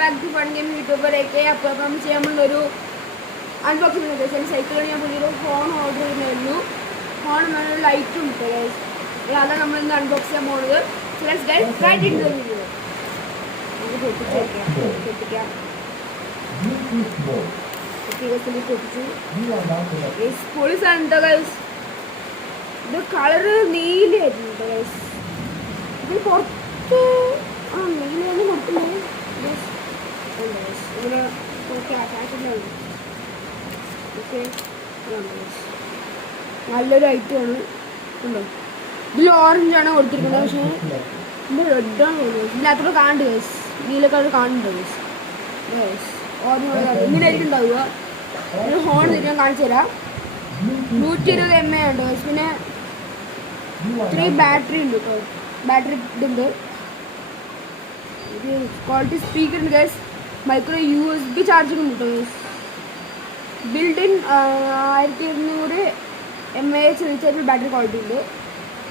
Back to fun game യൂട്യൂബറൊക്കെ. അപ്പോൾ നമ്മൾ ചെയ്യാൻ പോകുന്ന ഒരു അൺബോക്സിംഗ് ഗൈസ്. എൻ്റെ സൈക്കിളിൽ ഞാൻ പുതിയൊരു ഫോൺ ഓർഡർ ചെയ്യുന്നുള്ളൂ. ഫോൺ നല്ല ലൈറ്റും ഉണ്ട് ഗൈസ്. അതാണ് നമ്മളിന്ന് അൺബോക്സ് ചെയ്യാൻ പോകുന്നത്. So let's get right into the video. നമുക്ക് പൊട്ടിക്കാം. പൊളിസാണ് കേട്ടോ ഗൈസ്. ഇത് കളറ് നീലയായിരുന്നു കേട്ടോ ഗൈസ്. ഇത് പുറത്ത് നീലയൊന്നും കൊടുക്കുന്നത് ഇങ്ങനെ ഓക്കെ. നല്ലൊരു ഐറ്റമാണ് ഉണ്ടോ. ഇതിൽ ഓറഞ്ചാണ് കൊടുത്തിരിക്കുന്നത്, പക്ഷേ ഇത് റെഡാണ് തോന്നുന്നത്. ഇതിനകത്തോടെ കാണുന്നുണ്ട് ഗൈസ്, നീല കളർ കാണുന്നുണ്ട് ഗൈസ്. ഗൈസ് ഓറഞ്ച് കളർ ഇങ്ങനെ ആയിരിക്കും ഉണ്ടാവുക. ഒരു ഹോൺ ഞാൻ കാണിച്ചു തരാം. 120 mAh ഉണ്ട് ഗൈസ്. പിന്നെ 3 ബാറ്ററി ഉണ്ട് കേട്ടോ. ബാറ്ററി ഇതുണ്ട്. ഇത് ക്വാളിറ്റി സ്പീക്കർ ഉണ്ട് ഗൈസ്. മൈക്രോ USB ചാർജിങ് ഉണ്ട് guys. Build in 1200 mAh rechargeable battery quality ഉണ്ട്.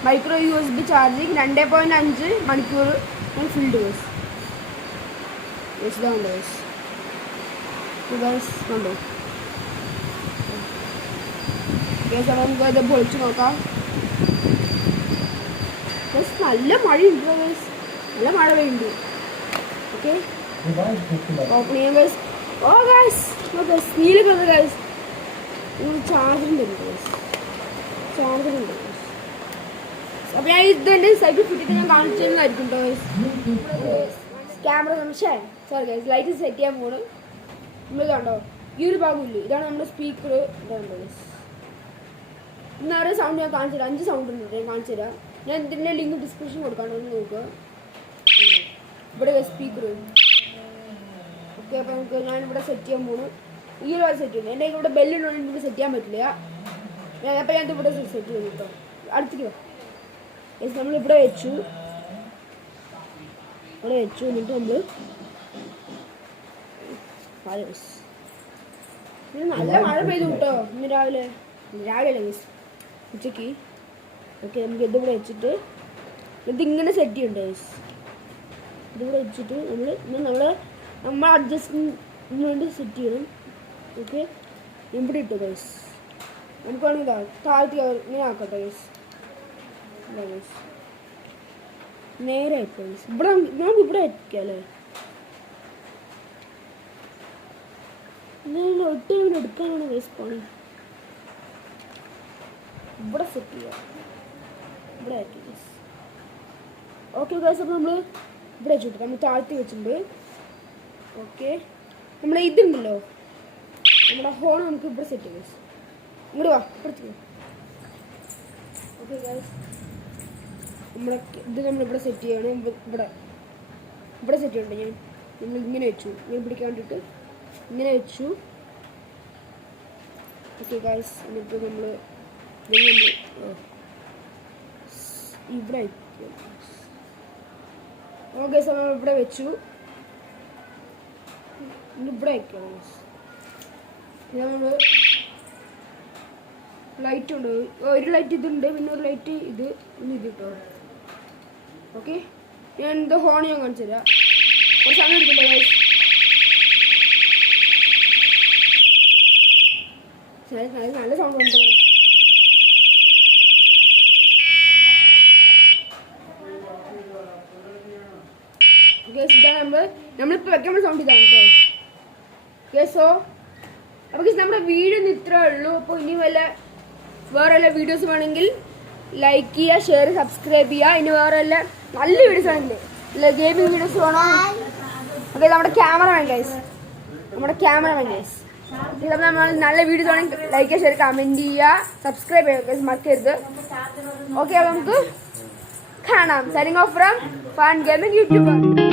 മൈക്രോ USB ചാർജിങ് 2.5 മണിക്കൂർ ഫിൽഡ് ഗൈസ്. ഇതാണ് ഗൈസ്. ഗൈസ് കണ്ടോ ഗൈസ്. നമുക്ക് ഇത് പൊളിച്ച് നോക്കാം ഗൈസ്. നല്ല മഴയുണ്ട് ഗൈസ്, നല്ല മഴ പെയ്യുന്നുണ്ട്. ഓക്കെ ഓപ്പൺ ചെയ്യാം ഗൈസ്. ഓ ഗൈസ് നീല കളർ ഗൈസ്. ചാർജറുണ്ട് ഗൈസ്, ചാർജറുണ്ട് ഗൈസ്. അപ്പോൾ ഞാൻ ഇതെൻ്റെ സൈക്കിൾ ഫിറ്റിട്ട് ഞാൻ കാണിച്ചു തരുന്നതായിരിക്കും കേട്ടോ guys. Camera sorry guys, light set ചെയ്യാൻ പോകുന്നത്. നമ്മൾ കണ്ടോ ഈ ഒരു ഭാഗമില്ലേ, ഇതാണ് നമ്മുടെ സ്പീക്കർ. ഇതാണ് ഗൈസ്. ഇന്നേറെ സൗണ്ട് ഞാൻ കാണിച്ചു തരാം. 5 സൗണ്ട് ഉണ്ട്, ഞാൻ കാണിച്ചു തരാം. ഞാൻ ഇതിൻ്റെ ലിങ്ക് ഡിസ്ക്രിപ്ഷൻ കൊടുക്കാമെന്ന് നോക്കുക. ഇവിടെ സ്പീക്കർ ഓക്കെ. അപ്പോൾ നമുക്ക് ഞാനിവിടെ സെറ്റ് ചെയ്യാൻ പോകുന്നു. ഈ ഒരു സെറ്റ് ചെയ്യുന്നു. എൻ്റെ ഇവിടെ ബെല്ലുണ്ടെങ്കിൽ എനിക്ക് സെറ്റ് ചെയ്യാൻ പറ്റില്ല. അപ്പോൾ ഞാൻ ഇവിടെ സെറ്റ് ചെയ്തു കേട്ടോ. അടുത്തേക്ക് ഗൈസ് നമ്മളിവിടെ വെച്ചു. ഇവിടെ വെച്ചു. എന്നിട്ട് നമ്മൾ നല്ല മഴ പെയ്തു കേട്ടോ ഇന്ന് രാവിലെ. അല്ല ഗൈസ്, ഉച്ചയ്ക്ക്. ഓക്കെ നമുക്ക് ഇതിവിടെ വെച്ചിട്ട് ഇതിങ്ങനെ സെറ്റ് ചെയ്യണ്ട ഗൈസ്. ഇതിവിടെ വെച്ചിട്ട് നമ്മൾ അഡ്ജസ്റ്റ്മെൻറ്റിന് വേണ്ടി സെറ്റ് ചെയ്യണം. ഓക്കെ ഇവിടെ ഇട്ടു ഗൈസ്. നമുക്ക് വേണമെങ്കിൽ താഴ്ത്തി ഇങ്ങനെ ആക്കട്ടെ ഗൈസ്. ഗൈസ് നേരെ ആയിപ്പോ ഗൈസ്. ഇവിടെ നമുക്ക് ഇവിടെ എത്തിക്കാം അല്ലേ. ഒട്ടും എടുക്കാനാണ് ഗൈസ് പണി. ഇവിടെ സെറ്റ് ചെയ്യാം. ഇവിടെ ആയിരിക്കും ഗൈസ്. Okay guys. അപ്പോൾ നമ്മൾ ഇവിടെ വെച്ചിട്ട് നമ്മൾ താഴ്ത്തി വെച്ചിട്ടുണ്ട്. ഓക്കെ നമ്മുടെ ഇതുണ്ടല്ലോ, നമ്മുടെ ഹോൺ നമുക്ക് ഇവിടെ സെറ്റ് ചെയ്യാം ഗൈസ്. ഇങ്ങോട്ട് വാ, ഇപ്പുറത്ത്. ഓക്കെ ഗൈസ് നമ്മുടെ ഇത് നമ്മളിവിടെ സെറ്റ് ചെയ്യണം. ഇവിടെ സെറ്റ് ചെയ്യണ്ട. നമ്മൾ ഇങ്ങനെ വെച്ചു, ഇങ്ങനെ പിടിക്കാൻ വേണ്ടിയിട്ട് ഇങ്ങനെ വെച്ചു. Okay guys. എന്നിട്ട് നമ്മൾ ഇവിടെ ഓക്കെ സോ നമ്മൾ ഇവിടെ വെച്ചു. ഇവിടെ വയ്ക്കാം ഗൈസ്. നമ്മൾ ലൈറ്റ് ഉണ്ട്, ഒരു ലൈറ്റ് ഇതുണ്ട്, പിന്നെ ഒരു ലൈറ്റ് ഇത് കിട്ടോ. ഓക്കെ ഞാൻ ഇത് ഹോൺ ഞാൻ കാണിച്ചു തരാം. കുറച്ച് സമയം എടുക്കണ്ടേ ഗൈസ്. നല്ല സൗണ്ട് ഉണ്ട് ഗൈസ്. ഇതാണ് നമ്മളിപ്പോൾ വെക്കുമ്പോൾ സൗണ്ട് ഇതാണ് കേട്ടോ ഗൈസോ. അപ്പോൾ ഗൈസ് നമ്മുടെ വീഡിയോ ഇത്രേ ഉള്ളൂ. അപ്പോൾ ഇനി വേറെ വല്ല വീഡിയോസ് വേണമെങ്കിൽ ലൈക്ക് ചെയ്യുക, ഷെയർ, സബ്സ്ക്രൈബ് ചെയ്യുക. ഇനി വേറെ നല്ല വീഡിയോസ് ആണെങ്കിൽ ഗെയിമിംഗ് വീഡിയോസ് വേണോ. ഓക്കെ നമ്മുടെ ക്യാമറമാൻ ഗൈസ്, നമ്മൾ നല്ല വീഡിയോസ് വേണമെങ്കിൽ ലൈക്ക് ചെയ്യുക, ഷെയർ, കമൻറ്റ് ചെയ്യുക, സബ്സ്ക്രൈബ് ചെയ്യുക ഗൈസ്, മറക്കരുത്. ഓക്കെ അപ്പോൾ നമുക്ക് കാണാം. Signing off from fun gaming YouTuber.